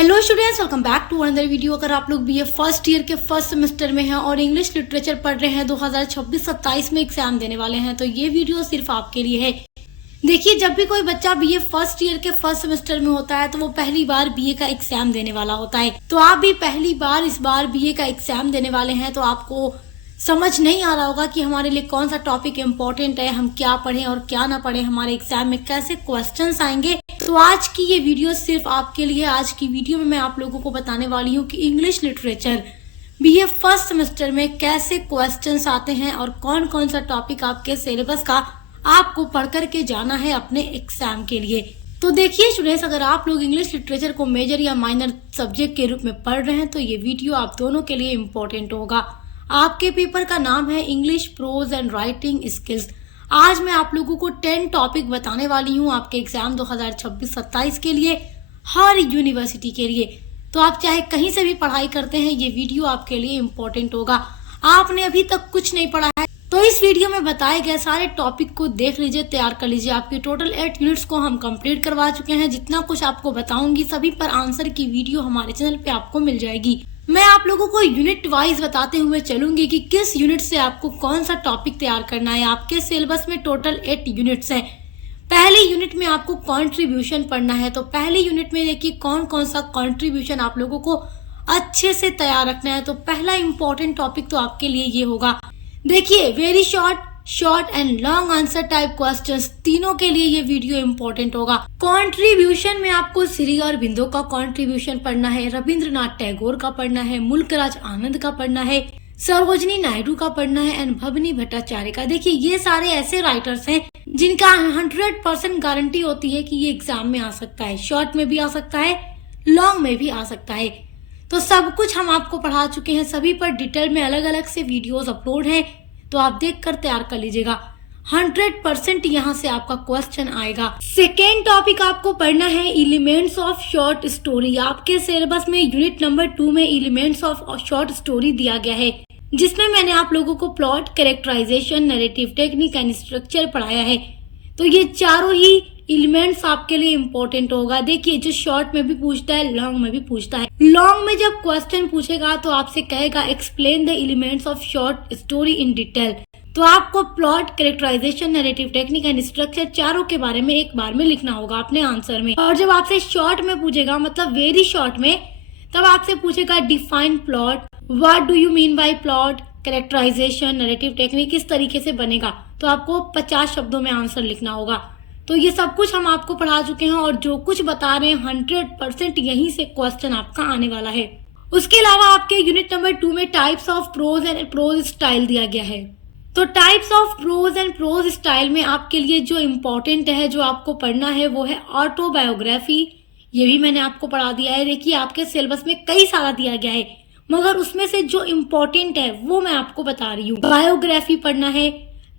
Hello students, welcome back to another video. अगर आप लोग बीए फर्स्ट ईयर के फर्स्ट सेमेस्टर में हैं और इंग्लिश लिटरेचर पढ़ रहे हैं, 2026-27 में एग्जाम देने वाले हैं, तो ये वीडियो सिर्फ आपके लिए है। देखिए, जब भी कोई बच्चा बीए फर्स्ट ईयर के फर्स्ट सेमेस्टर में होता है तो वो पहली बार बीए का एग्जाम देने वाला होता है। तो आप भी पहली बार इस बार बीए का एग्जाम देने वाले हैं, तो आपको समझ नहीं आ रहा होगा कि हमारे लिए कौन सा टॉपिक इम्पोर्टेंट है, हम क्या पढ़ें और क्या ना पढ़ें, हमारे एग्जाम में कैसे क्वेश्चंस आएंगे। तो आज की ये वीडियो सिर्फ आपके लिए। आज की वीडियो में मैं आप लोगों को बताने वाली हूँ कि English literature BA first semester में कैसे क्वेश्चंस आते हैं और कौन कौन सा टॉपिक आपके सिलेबस का आपको पढ़ करके जाना है अपने एग्जाम के लिए। तो देखिए स्टूडेंट्स, अगर आप लोग इंग्लिश लिटरेचर को मेजर या माइनर सब्जेक्ट के रूप में पढ़ रहे हैं तो ये वीडियो आप दोनों के लिए इम्पोर्टेंट होगा। आपके पेपर का नाम है English pros and writing skills. आज मैं आप लोगों को 10 टॉपिक बताने वाली हूँ आपके एग्जाम 2026-27 के लिए, हर यूनिवर्सिटी के लिए। तो आप चाहे कहीं से भी पढ़ाई करते हैं, ये वीडियो आपके लिए इम्पोर्टेंट होगा। आपने अभी तक कुछ नहीं पढ़ा है तो इस वीडियो में बताए गए सारे टॉपिक को देख लीजिए, तैयार कर लीजिए। आपके टोटल 8 यूनिट्स को हम कंप्लीट करवा चुके हैं। जितना कुछ आपको बताऊंगी सभी पर आंसर की वीडियो हमारे चैनल पे आपको मिल जाएगी। मैं आप लोगों को यूनिट वाइज बताते हुए चलूंगी कि किस यूनिट से आपको कौन सा टॉपिक तैयार करना है। आपके सिलेबस में टोटल 8 यूनिट्स हैं। पहली यूनिट में आपको कंट्रीब्यूशन पढ़ना है। तो पहली यूनिट में देखिए कौन कौन सा कंट्रीब्यूशन आप लोगों को अच्छे से तैयार रखना है। तो पहला इंपॉर्टेंट टॉपिक तो आपके लिए ये होगा। देखिए, very short and long answer type questions, तीनों के लिए ये वीडियो इम्पोर्टेंट होगा। कंट्रीब्यूशन में आपको श्री अरबिंदो का कंट्रीब्यूशन पढ़ना है, रविंद्रनाथ टैगोर का पढ़ना है, मुल्कराज आनंद का पढ़ना है, सरोजिनी नायडू का पढ़ना है एंड भवनी भट्टाचार्य का। देखिए, ये सारे ऐसे राइटर्स हैं जिनका 100% गारंटी होती है कि ये एग्जाम में आ सकता है। शॉर्ट में भी आ सकता है, लॉन्ग में भी आ सकता है। तो सब कुछ हम आपको पढ़ा चुके हैं, सभी पर डिटेल में अलग अलग से वीडियोस अपलोड हैं। तो आप देखकर तैयार कर लीजिएगा। 100% यहाँ से आपका क्वेश्चन आएगा। सेकेंड टॉपिक आपको पढ़ना है एलिमेंट्स ऑफ शॉर्ट स्टोरी। आपके सिलेबस में यूनिट नंबर 2 में एलिमेंट्स ऑफ शॉर्ट स्टोरी दिया गया है, जिसमें मैंने आप लोगों को plot, characterization, narrative technique and structure पढ़ाया है। तो ये चारों ही एलिमेंट्स आपके लिए इम्पोर्टेंट होगा। देखिए, जो शॉर्ट में भी पूछता है, लॉन्ग में भी पूछता है। लॉन्ग में जब क्वेश्चन पूछेगा तो आपसे कहेगा explain the elements of short story in detail. तो आपको plot, characterization, narrative technique and structure चारों के बारे में एक बार में लिखना होगा अपने आंसर में। और जब आपसे शॉर्ट में पूछेगा, मतलब वेरी शॉर्ट में, तब आपसे पूछेगा define plot, what do you mean by plot, characterization, narrative technique किस तरीके से बनेगा। तो आपको 50 शब्दों में आंसर लिखना होगा। तो ये सब कुछ हम आपको पढ़ा चुके हैं और जो कुछ बता रहे हैं 100% यहीं से क्वेश्चन आपका आने वाला है। उसके अलावा आपके यूनिट नंबर 2 में types of prose and prose style दिया गया है। तो types of prose and prose style में आपके लिए जो इम्पोर्टेंट है, जो आपको पढ़ना है, वो है ऑटोबायोग्राफी। ये भी मैंने आपको पढ़ा दिया है। देखिए, आपके सिलेबस में कई सारा दिया गया है, मगर उसमें से जो इम्पोर्टेंट है वो मैं आपको बता रही हूँ। बायोग्राफी पढ़ना है।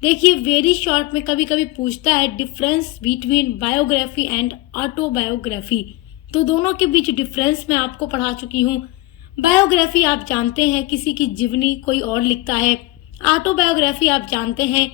देखिए, वेरी शॉर्ट में कभी कभी पूछता है difference between biography and autobiography. तो दोनों के बीच डिफरेंस मैं आपको पढ़ा चुकी हूँ। बायोग्राफी आप जानते हैं, किसी की जीवनी कोई और लिखता है। ऑटोबायोग्राफी आप जानते हैं,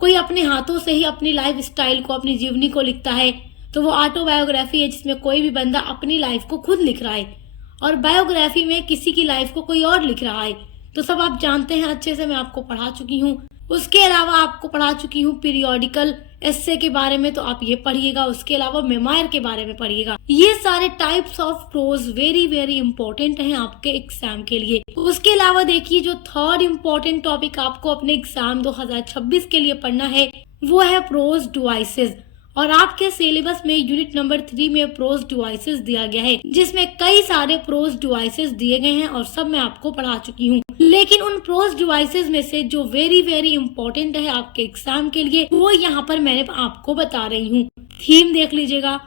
कोई अपने हाथों से ही अपनी लाइफ स्टाइल को, अपनी जीवनी को लिखता है। तो वो ऑटोबायोग्राफी है, जिसमें कोई भी बंदा अपनी लाइफ को खुद लिख रहा है। और बायोग्राफी में किसी की लाइफ को कोई और लिख रहा है। तो सब आप जानते हैं, अच्छे से मैं आपको पढ़ा चुकी हूँ। उसके अलावा आपको पढ़ा चुकी हूँ पीरियोडिकल एस्से के बारे में, तो आप ये पढ़िएगा। उसके अलावा मेमायर के बारे में पढ़िएगा। ये सारे types of pros very very important हैं आपके एग्जाम के लिए। उसके अलावा देखिए, जो थर्ड इम्पोर्टेंट टॉपिक आपको अपने एग्जाम 2026 के लिए पढ़ना है, वो है प्रोज डिवाइसेस। और आपके सिलेबस में यूनिट नंबर 3 में प्रोज डिवाइसेस दिया गया है, जिसमें कई सारे प्रोज डिवाइसेस दिए गए हैं और सब मैं आपको पढ़ा चुकी हूँ। लेकिन उन प्रोज डिवाइसेस में से जो वेरी वेरी इंपॉर्टेंट है आपके एग्जाम के लिए, वो यहाँ पर मैंने आपको बता रही हूँ। थीम देख लीजिएगा,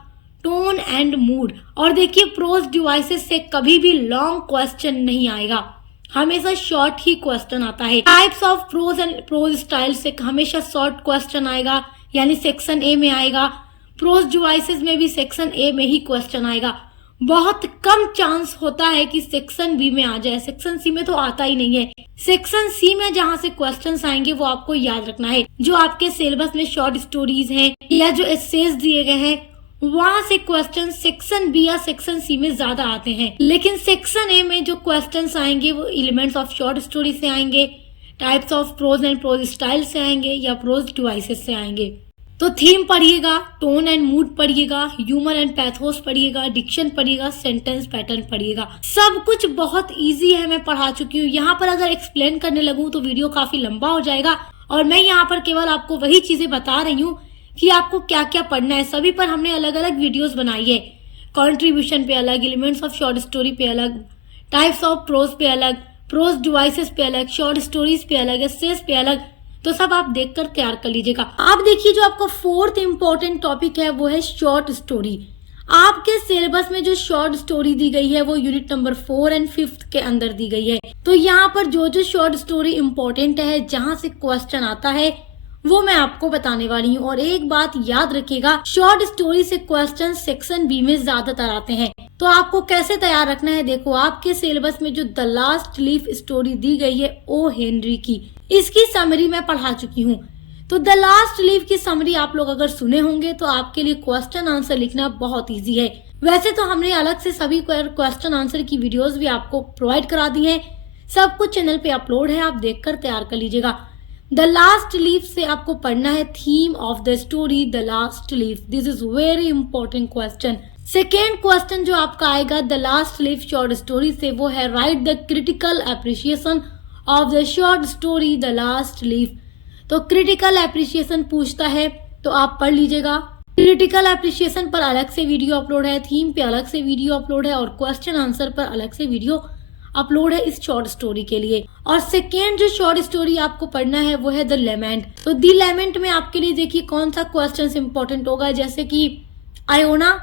टोन एंड मूड। और देखिए, प्रोज डिवाइसेस से कभी भी लॉन्ग क्वेश्चन नहीं आएगा, हमेशा शॉर्ट ही क्वेश्चन आता है। Types of prose and prose style से हमेशा शॉर्ट क्वेश्चन आएगा, यानी सेक्शन ए में आएगा। प्रोज डिवाइसेस में भी सेक्शन ए में ही क्वेश्चन आएगा। बहुत कम चांस होता है कि सेक्शन बी में आ जाए, सेक्शन सी में तो आता ही नहीं है। सेक्शन सी में जहाँ से क्वेश्चंस आएंगे वो आपको याद रखना है। जो आपके सिलेबस में शॉर्ट स्टोरीज हैं या जो एसेज दिए गए हैं, वहां से क्वेश्चन सेक्शन बी या सेक्शन सी में ज्यादा आते हैं, लेकिन सेक्शन ए में जो क्वेश्चंस आएंगे वो एलिमेंट्स ऑफ शॉर्ट स्टोरी से आएंगे, types of prose and prose style से आएंगे या प्रोज डिवाइसेस से आएंगे। तो थीम पढ़िएगा, टोन एंड मूड पढ़िएगा, ह्यूमर एंड पैथोस पढ़िएगा, डिक्शन पढ़िएगा, सेंटेंस पैटर्न पढ़िएगा। सब कुछ बहुत इजी है, मैं पढ़ा चुकी हूँ। यहाँ पर अगर एक्सप्लेन करने लगूँ तो वीडियो काफी लंबा हो जाएगा और मैं यहाँ पर केवल आपको वही चीजें बता रही हूँ कि आपको क्या क्या पढ़ना है। सभी पर हमने अलग अलग वीडियोस बनाई है, कंट्रीब्यूशन पे अलग, एलिमेंट्स ऑफ शॉर्ट स्टोरी पे अलग, टाइप्स ऑफ प्रोज पे अलग, प्रोज डिवाइसेस पे अलग, शॉर्ट स्टोरीज पे अलग, एसेस पे अलग। तो सब आप देखकर तैयार कर लीजिएगा। आप देखिए जो आपका फोर्थ इंपॉर्टेंट टॉपिक है वो है शॉर्ट स्टोरी। आपके सिलेबस में जो शॉर्ट स्टोरी दी गई है वो यूनिट नंबर 4 एंड 5 के अंदर दी गई है। तो यहाँ पर जो जो शॉर्ट स्टोरी इम्पोर्टेंट है, जहाँ से क्वेश्चन आता है, वो मैं आपको बताने वाली हूँ। और एक बात याद रखिएगा, शॉर्ट स्टोरी से क्वेश्चन सेक्शन बी में ज्यादातर आते हैं। तो आपको कैसे तैयार रखना है, देखो आपके सिलेबस में जो द लास्ट लीफ स्टोरी दी गई है ओ हेनरी की, इसकी समरी मैं पढ़ा चुकी हूँ। तो द लास्ट लीफ की समरी आप लोग अगर सुने होंगे तो आपके लिए क्वेश्चन आंसर लिखना बहुत इजी है। वैसे तो हमने अलग से सभी क्वेश्चन आंसर की वीडियोस भी आपको प्रोवाइड करा दी है, सब कुछ चैनल पे अपलोड है, आप देखकर तैयार कर लीजिएगा। द लास्ट लीफ से आपको पढ़ना है theme of the story the last leaf. This is very important question. Second question जो आपका आएगा the last leaf short story से, वो है right the critical appreciation of the short story the last leaf. तो क्रिटिकल एप्रिसिएशन पूछता है तो आप पढ़ लीजिएगा। क्रिटिकल एप्रिसिएशन पर अलग से वीडियो अपलोड है, थीम पे अलग से वीडियो अपलोड है और क्वेश्चन आंसर पर अलग से वीडियो अपलोड है इस शॉर्ट स्टोरी के लिए। और सेकेंड जो शॉर्ट स्टोरी आपको पढ़ना है वो है द लेमेंट। तो द लेमेंट में आपके लिए देखिए कौन सा क्वेश्चन इंपॉर्टेंट होगा, जैसे कि आयोना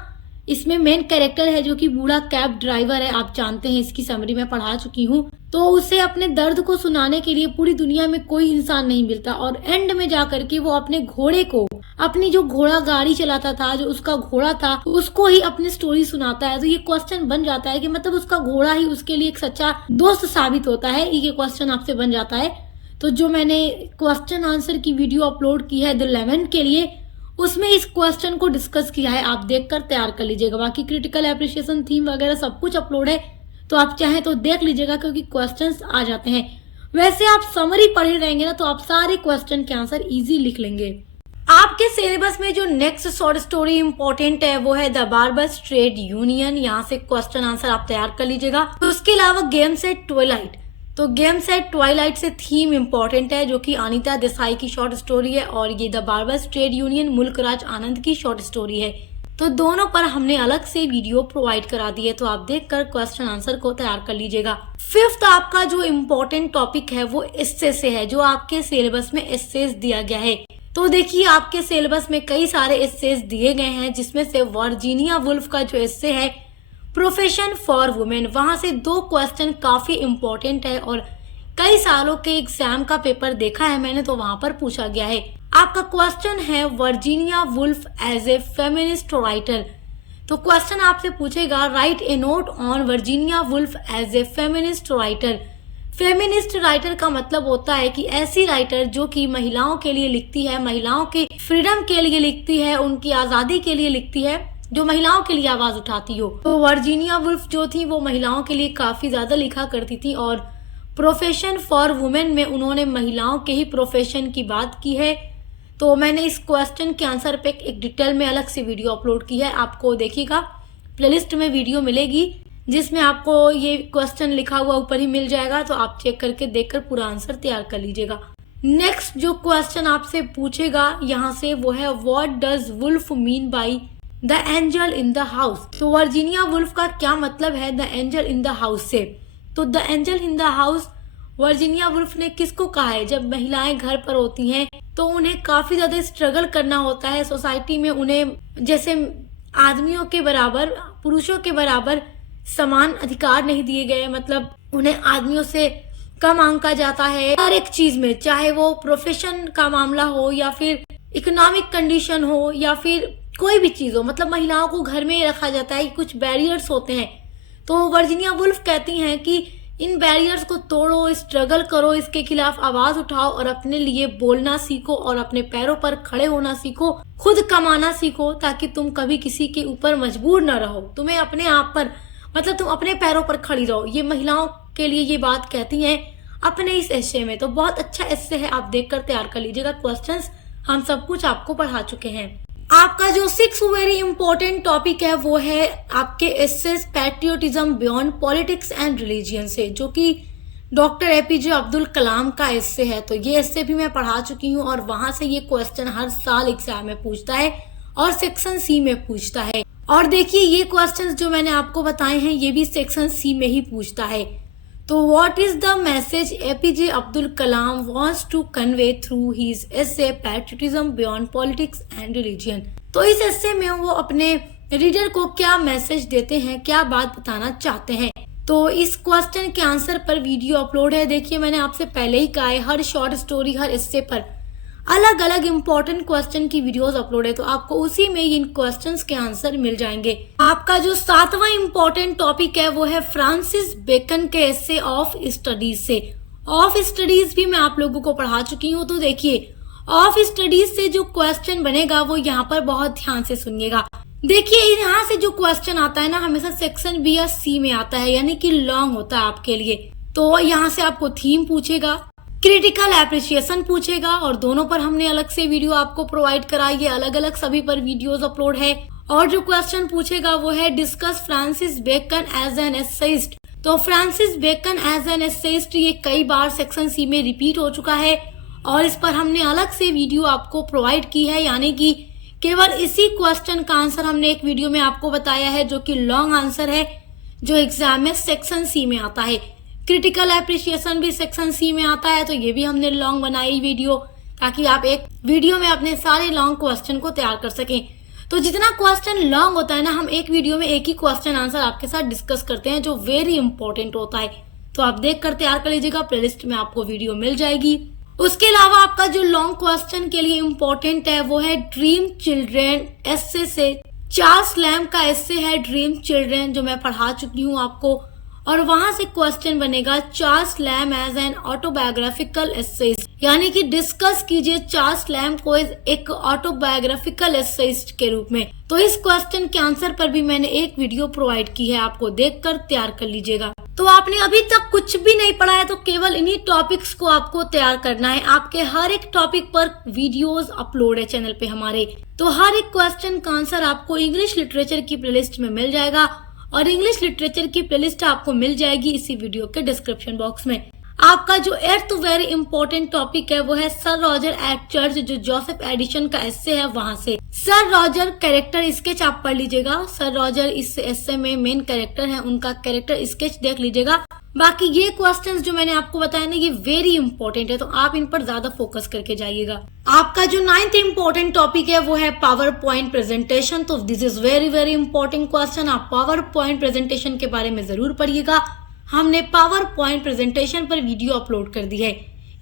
इसमें मेन कैरेक्टर है जो कि बूढ़ा कैब ड्राइवर है, आप जानते हैं, इसकी समरी मैं पढ़ा चुकी हूँ। तो उसे अपने दर्द को सुनाने के लिए पूरी दुनिया में कोई इंसान नहीं मिलता और एंड में जाकर के वो अपने घोड़े को, अपनी जो घोड़ा गाड़ी चलाता था, जो उसका घोड़ा था, उसको ही अपनी स्टोरी सुनाता है। तो ये क्वेश्चन बन जाता है कि मतलब उसका घोड़ा ही उसके लिए एक सच्चा दोस्त साबित होता है। ये क्वेश्चन आपसे बन जाता है। तो जो मैंने क्वेश्चन आंसर की वीडियो अपलोड की है द लेमेंट के लिए, उसमें इस क्वेश्चन को डिस्कस किया है, आप देखकर तैयार कर लीजिएगा। बाकी क्रिटिकल एप्रिसिएशन, थीम वगैरह सब कुछ अपलोड है, तो आप चाहें तो देख लीजिएगा क्योंकि क्वेश्चंस आ जाते हैं। वैसे आप समरी पढ़े रहेंगे ना तो आप सारे क्वेश्चन के आंसर इजी लिख लेंगे। आपके सिलेबस में जो नेक्स्ट शॉर्ट स्टोरी इंपॉर्टेंट है वो है द बार्बर्स ट्रेड यूनियन। यहाँ से क्वेश्चन आंसर आप तैयार कर लीजिएगा। तो उसके अलावा गेम सेट ट्वाइलाइट, तो गेम सेट ट्वाइलाइट से थीम इंपॉर्टेंट है जो कि अनीता देसाई की शॉर्ट स्टोरी है और ये the barber's trade union Mulk Raj Anand की शॉर्ट स्टोरी है। तो दोनों पर हमने अलग से वीडियो प्रोवाइड करा दी है, तो आप देखकर क्वेश्चन आंसर को तैयार कर लीजिएगा। फिफ्थ आपका जो इम्पोर्टेंट टॉपिक है वो एस्से से है, जो आपके सिलेबस में एस्सेस दिया गया है। तो देखिए आपके सिलेबस में कई सारे एस्सेस दिए गए हैं, जिसमें से वर्जीनिया वुल्फ का जो एस्से है प्रोफेशन फॉर वुमेन, वहां से 2 क्वेश्चन काफी इम्पोर्टेंट है और कई सालों के एग्जाम का पेपर देखा है मैंने, तो वहां पर पूछा गया है। आपका क्वेश्चन है Virginia Woolf as a feminist writer. तो क्वेश्चन आपसे पूछेगा write a note on Virginia Woolf as a feminist writer. Feminist writer का मतलब होता है कि ऐसी राइटर जो कि महिलाओं के लिए लिखती है, महिलाओं के फ्रीडम के लिए लिखती है, उनकी आजादी के लिए लिखती है, जो महिलाओं के लिए आवाज उठाती हो। तो वर्जीनिया वुल्फ जो थी वो महिलाओं के लिए काफी ज्यादा लिखा करती थी और प्रोफेशन फॉर वुमेन में उन्होंने महिलाओं के ही प्रोफेशन की बात की है। तो मैंने इस क्वेश्चन के आंसर पे एक डिटेल में अलग से वीडियो अपलोड की है, आपको देखिएगा, प्लेलिस्ट में वीडियो मिलेगी जिसमें आपको ये क्वेश्चन लिखा हुआ ऊपर ही मिल जाएगा, तो आप चेक करके देखकर पूरा आंसर तैयार कर लीजिएगा। नेक्स्ट जो क्वेश्चन आपसे पूछेगा यहाँ से वो है what does Woolf mean by the angel in the house. तो वर्जीनिया वुल्फ का क्या मतलब है the angel in the house से। तो the angel in the house Virginia Woolf ने किसको कहा है, जब महिलाएं घर पर होती हैं तो उन्हें काफी ज्यादा स्ट्रगल करना होता है सोसाइटी में, उन्हें जैसे आदमियों के बराबर, पुरुषों के बराबर समान अधिकार नहीं दिए गए, मतलब उन्हें आदमियों से कम आंका जाता है हर एक चीज में, चाहे वो प्रोफेशन का मामला हो या फिर इकोनॉमिक कंडीशन हो या फिर कोई भी चीज हो, मतलब महिलाओं को घर में रखा जाता है, कुछ बैरियर्स होते हैं। तो वर्जीनिया वुल्फ कहती हैं कि इन बैरियर्स को तोड़ो, स्ट्रगल करो, इसके खिलाफ आवाज उठाओ और अपने लिए बोलना सीखो और अपने पैरों पर खड़े होना सीखो, खुद कमाना सीखो, ताकि तुम कभी किसी के ऊपर मजबूर न रहो। तुम्हें अपने आप पर मतलब तुम अपने पैरों पर खड़ी रहो। ये महिलाओं के लिए ये बात कहती हैं अपने इस एस्से में। तो बहुत अच्छा एस्से है, आप देखकर तैयार कर लीजिएगा। क्वेश्चंस हम सब कुछ आपको पढ़ा चुके हैं। आपका जो 6th वेरी इंपॉर्टेंट टॉपिक है वो है आपके essays patriotism beyond politics and religion से, जो कि डॉक्टर एपीजे अब्दुल कलाम का एस्से है। तो ये एस्से भी मैं पढ़ा चुकी हूँ और वहां से ये क्वेश्चन हर साल एग्जाम में पूछता है और सेक्शन सी में पूछता है। और देखिए ये क्वेश्चंस जो मैंने आपको बताए हैं ये भी सेक्शन सी में ही पूछता है। तो what is the message APJ Abdul Kalam wants to convey through his essay patriotism beyond politics and religion. तो इस एस्से में वो अपने रीडर को क्या मैसेज देते हैं, क्या बात बताना चाहते हैं। तो इस क्वेश्चन के आंसर पर वीडियो अपलोड है। देखिए मैंने आपसे पहले ही कहा है हर शॉर्ट स्टोरी हर एस्से पर अलग अलग इंपॉर्टेंट क्वेश्चन की वीडियोस अपलोड है, तो आपको उसी में इन क्वेश्चंस के आंसर मिल जाएंगे। आपका जो 7वां इंपॉर्टेंट टॉपिक है वो है फ्रांसिस बेकन के एस्से ऑफ स्टडीज से। ऑफ स्टडीज भी मैं आप लोगों को पढ़ा चुकी हूँ। तो देखिए ऑफ स्टडीज से जो क्वेश्चन बनेगा वो यहाँ पर बहुत ध्यान से सुनिएगा। देखिए यहाँ से जो क्वेश्चन आता है ना हमेशा सेक्शन बी या सी में आता है, यानी कि लॉन्ग होता है आपके लिए। तो यहाँ से आपको थीम पूछेगा, क्रिटिकल एप्रिसिएशन पूछेगा, और दोनों पर हमने अलग से वीडियो आपको प्रोवाइड कराई है, अलग अलग सभी पर वीडियोस अपलोड है। और जो क्वेश्चन पूछेगा वो है discuss Francis Bacon as an essayist. तो Francis Bacon as an essayist ये कई बार सेक्शन सी में रिपीट हो चुका है और इस पर हमने अलग से वीडियो आपको प्रोवाइड की है, यानी कि केवल इसी क्वेश्चन का आंसर हमने एक वीडियो में आपको बताया है, जो कि लॉन्ग आंसर है, जो एग्जाम में सेक्शन सी में आता है। क्रिटिकल एप्रिसिएशन भी सेक्शन सी में आता है, तो ये भी हमने लॉन्ग बनाई वीडियो, ताकि आप एक वीडियो में अपने सारे लॉन्ग क्वेश्चन को तैयार कर सकें। तो जितना क्वेश्चन लॉन्ग होता है ना, हम एक वीडियो में एक ही क्वेश्चन आंसर आपके साथ डिस्कस करते हैं, जो वेरी इंपॉर्टेंट होता है। तो आप देख कर तैयार कर लीजिएगा, प्लेलिस्ट में आपको वीडियो मिल जाएगी। उसके अलावा आपका जो लॉन्ग क्वेश्चन के लिए इम्पोर्टेंट है वो है ड्रीम चिल्ड्रेन एस्से से। चार्ल्स लैम्ब का एस्से है ड्रीम चिल्ड्रेन, जो मैं पढ़ा चुकी हूँ आपको, और वहां से क्वेश्चन बनेगा Charles Lamb as an autobiographical essayist, यानी कि डिस्कस कीजिए चार्ल्स लैम्ब को एक ऑटोबायोग्राफिकल एस्सेइस्ट के रूप में। तो इस क्वेश्चन के आंसर पर भी मैंने एक वीडियो प्रोवाइड की है, आपको देखकर तैयार कर लीजिएगा। तो आपने अभी तक कुछ भी नहीं पढ़ा है तो केवल इन्हीं टॉपिक्स को आपको तैयार करना है। आपके हर एक टॉपिक पर वीडियोस अपलोड है चैनल पे हमारे, तो हर एक क्वेश्चन का आंसर आपको इंग्लिश लिटरेचर की प्लेलिस्ट में मिल जाएगा, और इंग्लिश लिटरेचर की प्लेलिस्ट आपको मिल जाएगी इसी वीडियो के डिस्क्रिप्शन बॉक्स में। आपका जो 8th वेरी इंपॉर्टेंट टॉपिक है वो है सर रॉजर एट चर्च, जो जोसेफ एडिशन का एस्से है वहां से। सर रॉजर कैरेक्टर स्केच आप पढ़ लीजिएगा। सर रॉजर इस एस्से में मेन कैरेक्टर है, उनका कैरेक्टर स्केच देख लीजिएगा। बाकी ये क्वेश्चंस जो मैंने आपको बताया ना, ये वेरी इंपॉर्टेंट है, तो आप इन पर ज्यादा फोकस करके जाइएगा। आपका जो 9th इंपॉर्टेंट टॉपिक है वो है पावर पॉइंट प्रेजेंटेशन। तो this is very very important question. आप पावर पॉइंट प्रेजेंटेशन के बारे में जरूर पढ़िएगा। हमने पावर पॉइंट प्रेजेंटेशन पर वीडियो अपलोड कर दी है।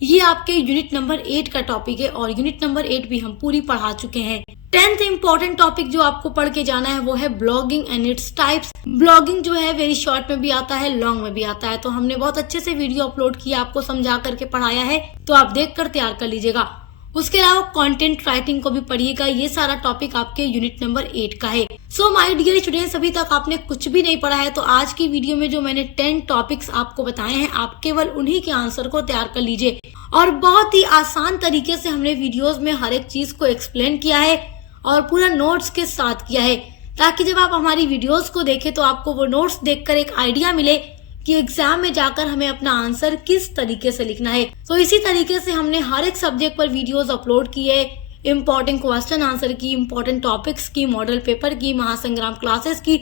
ये आपके यूनिट नंबर 8 का टॉपिक है, और यूनिट नंबर 8 भी हम पूरी पढ़ा चुके हैं। 10th इंपॉर्टेंट टॉपिक जो आपको पढ़ के जाना है वो है blogging and its types. Blogging जो है वेरी शॉर्ट में भी आता है, लॉन्ग में भी आता है, तो हमने बहुत अच्छे से वीडियो अपलोड किया, आपको समझा करके पढ़ाया है, तो आप देख कर तैयार कर लीजिएगा। उसके अलावा कंटेंट राइटिंग को भी पढ़िएगा। ये सारा टॉपिक आपके यूनिट नंबर 8 का है। सो माय डियर स्टूडेंट्स, अभी तक आपने कुछ भी नहीं पढ़ा है तो आज की वीडियो में जो मैंने 10 टॉपिक्स आपको बताए हैं, आप केवल उन्हीं के आंसर को तैयार कर लीजिए। और बहुत ही आसान तरीके से हमने वीडियोज में हर एक चीज को एक्सप्लेन किया है और पूरा नोट्स के साथ किया है, ताकि जब आप हमारी वीडियोज को देखें तो आपको वो नोट्स देखकर एक आइडिया मिले कि एग्जाम में जाकर हमें अपना आंसर किस तरीके से लिखना है। तो इसी तरीके से हमने हर एक सब्जेक्ट पर वीडियोस अपलोड किए, इम्पोर्टेंट क्वेश्चन आंसर की, इम्पोर्टेंट टॉपिक्स की, मॉडल पेपर की, महासंग्राम क्लासेस की,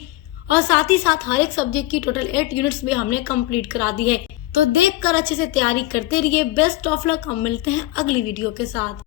और साथ ही साथ हर एक सब्जेक्ट की टोटल 8 यूनिट्स भी हमने कंप्लीट करा दी है। तो देखकर अच्छे से तैयारी करते रहिए। Best of luck. हम मिलते हैं अगली वीडियो के साथ।